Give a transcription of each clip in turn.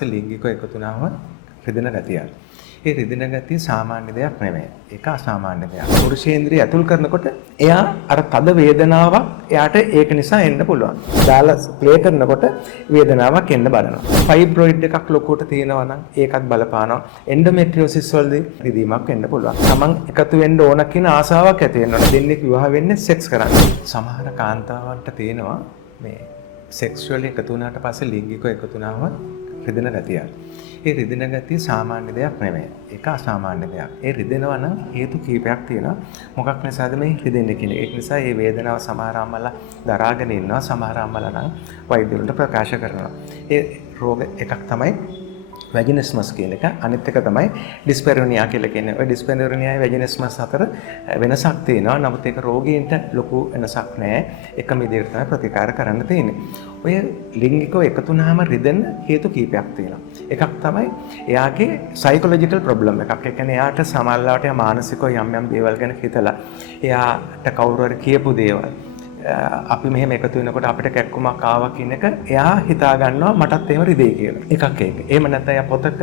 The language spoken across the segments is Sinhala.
ලිංගිකව එකතු වුණාම රිදෙන ගතියක්. ඒ රිදෙන ගතිය සාමාන්‍ය දෙයක් නෙමෙයි. ඒක අසාමාන්‍ය දෙයක්. පුරුෂේන්ද්‍රිය ඇතුල් කරනකොට එයා අර තද වේදනාවක් එයාට ඒක නිසා එන්න පුළුවන්. දාලා ප්ලේ කරනකොට වේදනාවක් එන්න බලනවා. ෆයිබ්‍රොයිඩ් එකක් ලොකුවට තියෙනවා නම් ඒකත් බලපානවා. එන්ඩෝමෙට්‍රියෝසිස් වලදී රිදීමක් එන්න පුළුවන්. Taman එකතු වෙන්න ඕන කියන ආසාවක් ඇති වෙනවා. දෙන්නෙක් විවාහ වෙන්නේ සෙක්ස් කරන්න. සමහර කාන්තාවන්ට තියෙනවා මේ සෙක්ෂුවල් එකතු වුණාට පස්සේ ලිංගිකව එකතු වුණාම රිදෙන ගතිය. ඒ රිදෙන ගතිය සාමාන්‍ය දෙයක් නෙමෙයි. ඒක අසාමාන්‍ය දෙයක්. ඒ රිදෙනවා නම් හේතු කීපයක් තියෙනවා. මොකක් නිසාද මේ රිදෙන්නේ කියන්නේ? ඒක නිසා මේ වේදනාව සමහර අම්මලා දරාගෙන ඉන්නවා. සමහර අම්මලා නම් වෛද්‍යවරුන්ට ප්‍රකාශ කරනවා. ඒ රෝග එකක් තමයි වැජිනිස්මස් කියන එක. අනිත් එක තමයි ඩිස්පෙරෝනියා කියලා කියන්නේ. ඔය ඩිස්පෙරෝනියායි වැජිනිස්මස් අතර වෙනසක් තියෙනවා. නමුත් ඒක රෝගීන්ට ලොකු වෙනසක් නැහැ. එකම විදිහට තමයි ප්‍රතිකාර කරන්න තියෙන්නේ. ඔය ලිංගිකව එකතු වුණාම රිදෙන හේතු කීපයක් තියෙනවා. එකක් තමයි එයාගේ සයිකොලොජිකල් ප්‍රොබ්ලම් එකක්. ඒ කියන්නේ එයාට සමහරවිට මානසිකව යම් යම් දේවල් ගැන හිතලා එයාට කවුරු හරි කියපු දේවල් අපි මෙහෙම එකතු වෙනකොට අපිට කැක්කුමක් ආවා කියන එක එයා හිතා ගන්නවා මටත් එහෙම රිදෙයි කියලා. එකක් ඒක. එහෙම නැත්නම් එයා පොතක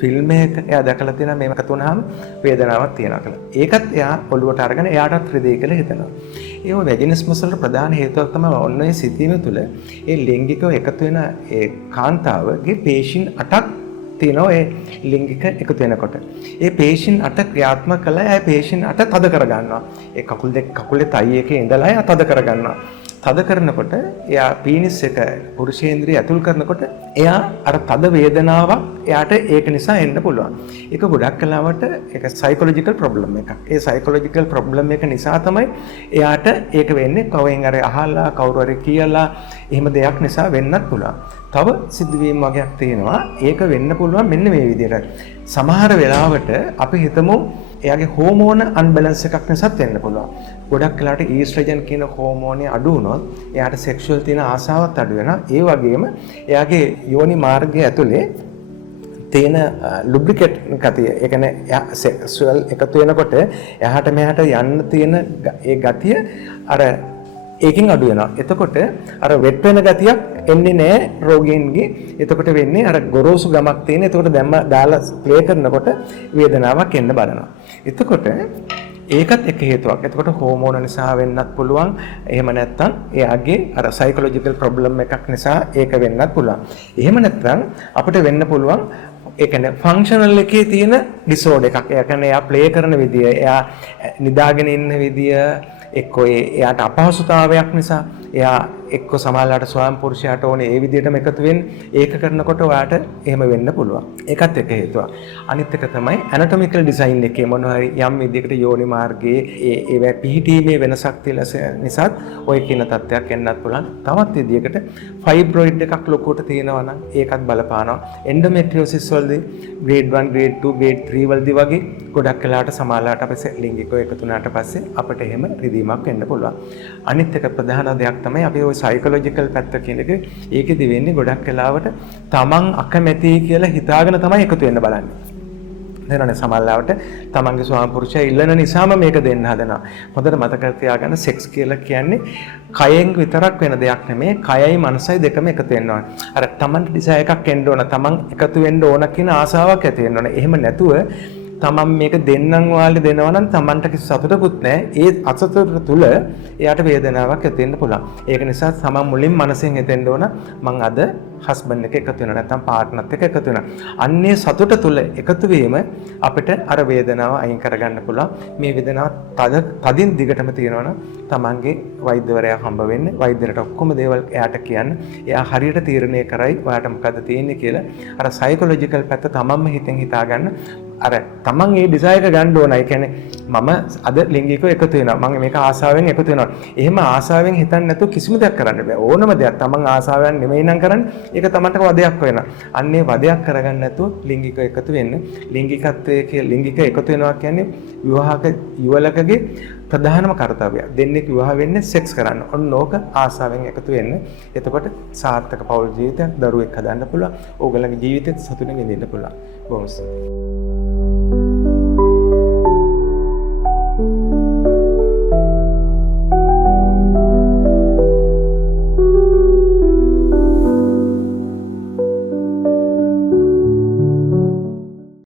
ෆිල්ම් එකක එයා දැකලා තියෙනවා මේක එකතු වුණාම වේදනාවක් තියෙනවා කියලා. ඒකත් එයා ඔළුවට අරගෙන එයාටත් රිදෙයි කියලා හිතනවා. ඒ වැජිනිස්මස් වල ප්‍රධාන හේතුවක් තමයි ඔන්න ඔය සිතීම තුළ ඒ ලිංගිකව එකතු වෙන ඒ කාන්තාවගේ පේශීන් 8ක් තියෙනවා ඒ ලිංගික එකතු වෙනකොට. ඒ පේශීන් 8 ක්‍රියාත්මක කළා ඒ පේශීන් 8 තද කර ගන්නවා. ඒ කකුලේ තයි එකේ ඉඳලා එයා තද කර ගන්නවා. තද කරනකොට එයා පීනිස් එක පුරුෂේන්ද්‍රිය ඇතුල් කරනකොට එයා අර තද වේදනාවක් එයාට ඒක නිසා එන්න පුළුවන්. ඒක ගොඩක් කලාවට ඒක සයිකොලොජිකල් ප්‍රොබ්ලම් එකක්. ඒ සයිකොලොජිකල් ප්‍රොබ්ලම් එක නිසා තමයි එයාට ඒක වෙන්නේ. කවෙන් අර අහලා කවුරු හරි කියලා එහෙම දෙයක් නිසා වෙන්නත් පුළුවන්. තව සිද්ධවීම් වගේක් තියෙනවා. ඒක වෙන්න පුළුවන් මෙන්න මේ විදිහට. සමහර වෙලාවට අපි හිතමු එයාගේ හෝමෝන අන්බැලන්ස් එකක් නිසාත් වෙන්න පුළුවන්. ගොඩක් වෙලාවට ඊස්ට්‍රජන් කියන හෝමෝනේ අඩු වුණොත් එයාට සෙක්ෂුවල් තියෙන ආසාවත් අඩු වෙනවා. ඒ වගේම එයාගේ යෝනි මාර්ගය ඇතුලේ තියෙන ලුබ්‍රිකේට් ගතිය, ඒ කියන්නේ සෙක්ෂුවල් එකතු වෙනකොට එහාට මෙහාට යන්න තියෙන ඒ ගතිය අර ඒකෙන් අඩු වෙනවා. එතකොට අර වෙට් වෙන ගතියක් එන්නේ නැහැ රෝගීන්ගේ. එතකොට වෙන්නේ අර ගොරෝසු ගමක් තියෙන. එතකොට දැම්ම දාලා ප්ලේ කරනකොට වේදනාවක් එන්න බලනවා. එතකොට ඒකත් එක හේතුවක්. එතකොට හෝමෝන නිසා වෙන්නත් පුළුවන්. එහෙම නැත්නම් එයාගේ අර සයිකොලොජිකල් ප්‍රොබ්ලම් එකක් නිසා ඒක වෙන්නත් පුළුවන්. එහෙම නැත්නම් අපිට වෙන්න පුළුවන් ඒ කියන්නේ ෆන්ක්ෂනල් එකේ තියෙන ඩිසෝඩර් එකක්. ඒ කියන්නේ එයා ප්ලේ කරන විදිය, එයා නිදාගෙන ඉන්න විදිය එක්කෝ එයාට අපහසුතාවයක් නිසා එයා එක්ක සමාජලාට ස්වයං පුරුෂයාට ඕනේ ඒ විදිහටම එකතු වෙන්න ඒක කරනකොට ඔයාට එහෙම වෙන්න පුළුවන්. ඒකත් එක හේතුවක්. අනිත් එක තමයි ඇනටොමිකල් ඩිසයින් එකේ මොනවා හරි යම් විදිහකට යෝනි මාර්ගයේ ඒ පිහිටීමේ වෙනසක් තියෙන නිසාත් ඔය කියන තත්ත්වයක් එන්නත් පුළුවන්. තවත් විදිහකට ෆයිබ්‍රොයිඩ් එකක් ලොකුවට තියෙනවා නම් ඒකත් බලපානවා. එන්ඩෝමෙට්‍රියෝසිස් වලදී grade 1, grade 2, grade 3 වලදී වගේ ගොඩක් වෙලාවට සමාජලාට අපි ලිංගිකව එකතු වුණාට පස්සේ අපිට එහෙම රිදීමක් වෙන්න පුළුවන්. අනිත් එක ප්‍රධාන දෙයක් තමයි අපි ওই සයිකොලොජිකල් පැත්ත කියන එක. ඒකෙදි වෙන්නේ ගොඩක් වෙලාවට තමන් අකමැති කියලා හිතාගෙන තමයි එකතු වෙන්න බලන්නේ. දැනන්නේ සමහරවිට තමන්ගේ ස්වාම පුරුෂයා ඉල්ලන නිසාම මේක දෙන්න හදනවා. හොඳට මතක තියාගන්න සෙක්ස් කියලා කියන්නේ කයෙන් විතරක් වෙන දෙයක් නෙමෙයි. කයයි මනසයි දෙකම එකතු වෙන්න ඕන. අර තමන්ට ඩිසයර් එකක් එන්න ඕන. තමන් එකතු වෙන්න ඕන කියන ආසාවක් ඇති වෙන්න ඕන. එහෙම නැතුව තමන් මේක දෙන්නම් වාලේ දෙනවා නම් තමන්ට කිසි සතුටකුත් නැහැ. ඒ අසතුට තුල එයාට වේදනාවක් ඇති වෙන්න පුළුවන්. ඒක නිසා තමන් මුලින් මනසෙන් හිතෙන්න ඕන මං අද හස්බන්ඩ් එක එකතු වෙනවා නැත්නම් පාර්ට්නර්ත් එක්ක එකතු වෙනවා. අන්නේ සතුට තුල එකතු වීම අපිට අර වේදනාව අයින් කරගන්න පුළුවන්. මේ වේදනාව තදින් දිගටම තියෙනවනම් තමන්ගේ වෛද්‍යවරයා හම්බ වෙන්න. වෛද්‍යරට ඔක්කොම දේවල් එයාට කියන්න. එයා හරියට තීරණය කරයි ඔයාට මොකද්ද තියෙන්නේ කියලා. අර සයිකොලොජිකල් පැත්ත තමන්ම හිතෙන් හිතාගන්න. අර තමන් ඒ ඩිසයර් එක ගන්න ඕන. ඒ කියන්නේ මම අද ලිංගිකව එකතු වෙනවා. මම මේක ආසාවෙන් එකතු වෙනවා. එහෙම ආසාවෙන් හිතන්නේ නැතුව කිසිම දෙයක් කරන්න බෑ. ඕනම දෙයක් තමන් ආසාවෙන් නෙමෙයි නම් කරන්නේ. ඒක තමන්ට වදයක් වෙනවා. අන්නේ වදයක් කරගන්න නැතුව ලිංගිකව එකතු වෙන්න. ලිංගික එකතු වෙනවා කියන්නේ විවාහක යුවලකගේ ප්‍රධානම කාර්යය. දෙන්නෙක් විවාහ වෙන්නේ සෙක්ස් කරන්න. ඔන්න ඕක ආසාවෙන් එකතු වෙන්න. එතකොට සාර්ථක පෞල් ජීවිතයක් දරුවෙක් හදන්න පුළුවන්. ඕගොල්ලන්ගේ ජීවිතෙත් සතුටින් ඉඳින්න පුළුවන්. බොහොම ස්තුතියි.